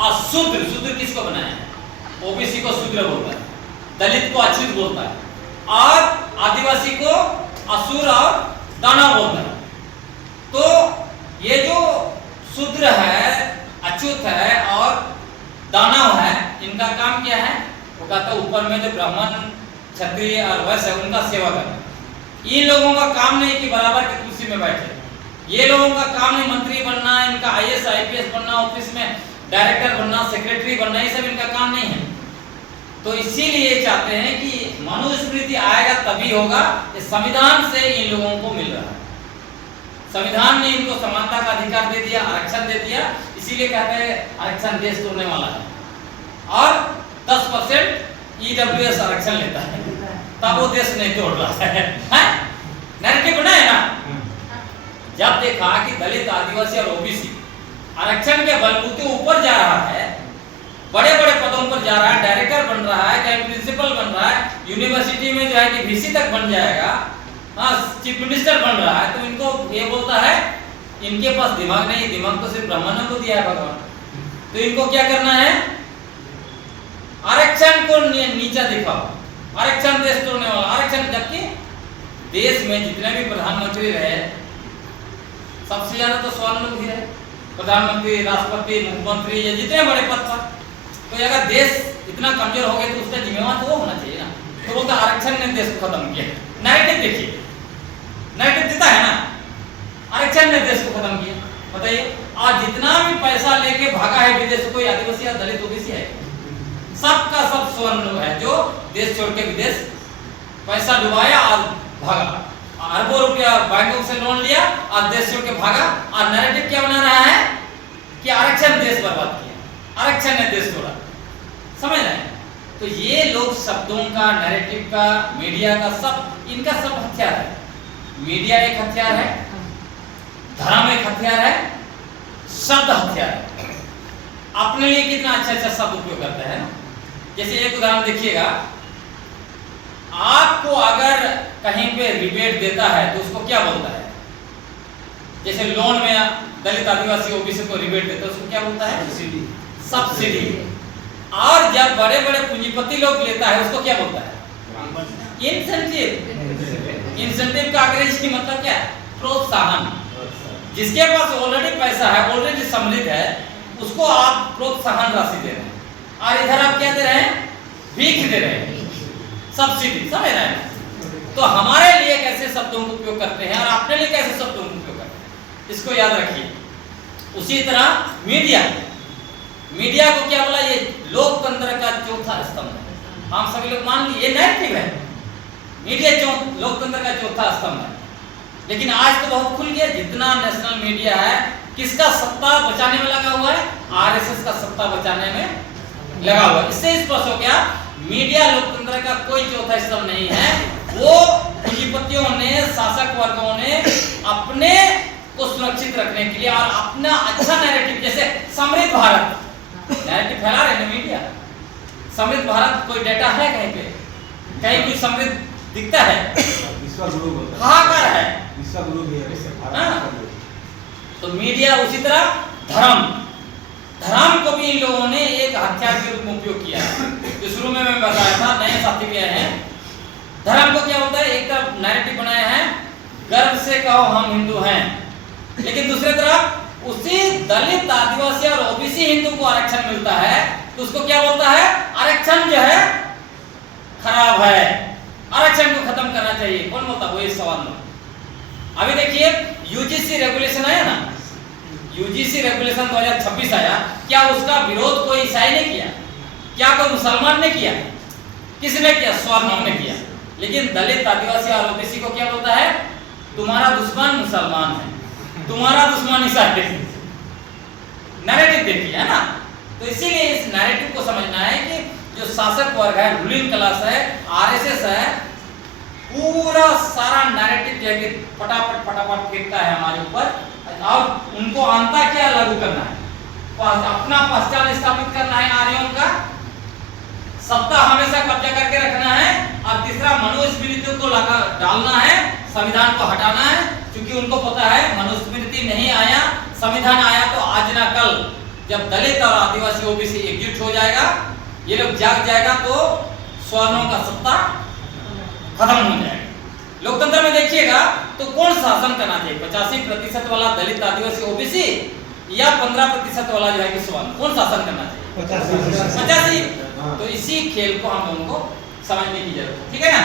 और शूद्र, शूद्र किसको बनाया है? ओबीसी को शूद्र बोलता है, दलित को अछूत बोलता है, और आदिवासी को असुर और दानव बोलता है। तो ये जो शूद्र है, अछूत है और दानव है, इनका काम क्या है? वो कहता है ऊपर में जो ब्राह्मण, क्षत्रिय और वैश्य है उनका सेवा करना। इन लोगों का काम नहीं कि बराबर की कुर्सी में बैठे। ये लोगों का काम नहीं मंत्री बनना, इनका आईएएस आईपीएस बनना, ऑफिस में डायरेक्टर बनना, सेक्रेटरी बनना, ये सब इनका काम नहीं है। तो इसीलिए चाहते हैं कि मनुस्मृति आएगा तभी होगा। इस संविधान से इन लोगों को मिल रहा है, संविधान ने इनको समानता का अधिकार दे दिया, आरक्षण दे दिया। इसीलिए कहते हैं आरक्षण देश तोड़ने वाला है। और 10% ईडब्ल्यूएस आरक्षण लेता है, तब वो देश नहीं तोड़ रहा है। नैरेटिव बना है ना। जब देखा कि दलित, आदिवासी और ओबीसी आरक्षण के बलबूते ऊपर जा रहा है, बड़े बड़े पदों पर जा रहा है, डायरेक्टर बन रहा है, कहीं प्रिंसिपल बन रहा है, यूनिवर्सिटी में जो है कि वीसी तक बन जाएगा, चीफ मिनिस्टर बन रहा है, तो इनको ये बोलता है इनके पास दिमाग नहीं, दिमाग तो सिर्फ ब्राह्मणों को दिया है भगवान। तो इनको क्या करना है? आरक्षण को नीचा दिखाओ, आरक्षण देश तोड़ने वाला आरक्षण। जबकि देश में जितने भी प्रधानमंत्री रहे, सबसे ज्यादा तो स्वर्ण लोग ही रहे, प्रधानमंत्री, राष्ट्रपति, मुख्यमंत्री, ये जितने बड़े पद पर। तो अगर देश इतना कमजोर हो गया तो उसका जिम्मेवार तो वो होना चाहिए ना। तो बोलता आरक्षण ने देश को खत्म किया। नैरेटिव देखिए, नैरेटिव देता है ना, आरक्षण ने देश को खत्म किया। बताइए, आज जितना भी पैसा लेके भागा है विदेश, कोई आदिवासी या दलित ओबीसी है? सबका सब स्वर्ण लोग है जो देश छोड़ के विदेश पैसा डुबाया और भागा, अरबों रुपया बैंकों से लोन लिया और देश छोड़ के भागा। और नैरेटिव क्या बना रहा है कि आरक्षण देश बर्बाद किया, आरक्षण ने देश तोड़ा। समझ रहे हैं? तो ये लोग शब्दों का, नैरेटिव का, मीडिया का, सब इनका सब हथियार है। मीडिया एक हथियार है, धर्म एक हथियार है, शब्द हथियार है। अपने लिए कितना अच्छा अच्छा शब्द उपयोग करते हैं ना। जैसे एक उदाहरण देखिएगा, आपको अगर कहीं पे रिबेट देता है तो उसको क्या बोलता है? जैसे लोन में दलित, आदिवासी, ओबीसी को रिबेट देता है, उसको क्या बोलता है? सब्सिडी। और जब बड़े बड़े पूंजीपति लोग लेता है उसको क्या बोलता है? इंसेंटिव। इंसेंटिव का अंग्रेजी मतलब क्या है? प्रोत्साहन। जिसके पास ऑलरेडी पैसा है, ऑलरेडी समृद्ध है, उसको आप प्रोत्साहन राशि दे रहे हैं, और इधर आप क्या दे रहे हैं? भीख दे रहे हैं, सब्सिडी। समझ रहे हैं? तो हमारे लिए कैसे शब्दों का उपयोग करते हैं और अपने लिए कैसे शब्दों का उपयोग करते हैं, इसको याद रखिए। उसी तरह मीडिया, मीडिया को क्या बोला? ये लोकतंत्र का चौथा स्तंभ है। हम सभी लोग मान लिए ये नैरेटिव है, मीडिया लोकतंत्र का चौथा स्तंभ है। लेकिन आज तो बहुत खुल गया, जितना नेशनल मीडिया है, किसका सत्ता बचाने में लगा हुआ है? आरएसएस का सत्ता बचाने में लगा हुआ है। इससे स्पष्ट हो गया मीडिया लोकतंत्र का कोई चौथा स्तंभ नहीं है। वो पूंजीपतियों ने, शासक वर्गों ने अपने को सुरक्षित रखने के लिए और अपना अच्छा नैरेटिव, जैसे समृद्ध भारत नैरेटिव फैला रहे हैं मीडिया। समृद्ध भारत कोई डेटा है कहीं पे? कहीं कोई समृद्ध दिखता है? हाहाकार है। तो मीडिया उसी तरह धर्म, धर्म को भी इन लोगों ने एक हथियार के रूप में उपयोग किया। जो शुरू में मैं बताया था, नए साथी भी आए हैं। धर्म को क्या होता है? एक तरफ नैरेटिव बनाया है, गर्व से कहो हम हिंदू हैं, लेकिन दूसरी तरफ उसी दलित, आदिवासी और ओबीसी हिंदू को आरक्षण मिलता है तो उसको क्या बोलता है? आरक्षण जो है खराब है, आरक्षण को खत्म करना चाहिए। कौन बोलता है? वही सवाल में। अभी देखिए यूजीसी रेगुलेशन आया ना, यूजीसी रेगुलेशन 2026 आया। क्या उसका विरोध कोई ईसाई ने किया? क्या कोई मुसलमान ने किया? किसने किया? स्वर्णों ने किया। लेकिन दलित, आदिवासी और ओबीसी को क्या बोलता है? तुम्हारा दुश्मन मुसलमान है, तुम्हारा दुश्मन ईसाई है। नैरेटिव देखिए, है ना। तो इसीलिए इस नैरेटिव को समझना है कि जो शासक वर्ग है, रूलिंग क्लास है, आरएसएस है, पूरा सारा नैरेटिव जो है कि फटाफट फटाफट फेंकता है हमारे ऊपर। और उनको अंता क्या लागू करना है? अपना पहचान स्थापित करना है, आर्यों का सत्ता हमेशा कब्जा करके रखना है। और तीसरा, मनुस्मृति को लगा डालना है, संविधान को हटाना है। क्योंकि उनको पता है मनुस्मृति नहीं आया, संविधान आया तो आज ना कल जब दलित और आदिवासी ओबीसी एकजुट हो जाएगा, ये लोग जाग जाएगा तो सवर्णों का सत्ता खत्म हो जाएगा। लोकतंत्र में देखिएगा तो कौन शासन करना चाहिए, 85% वाला दलित आदिवासी ओबीसी या 15% वाला जो है कि सवर्ण, कौन शासन करना चाहिए? 85। तो इसी खेल को हम लोगों को समझने की जरूरत है, ठीक है ना।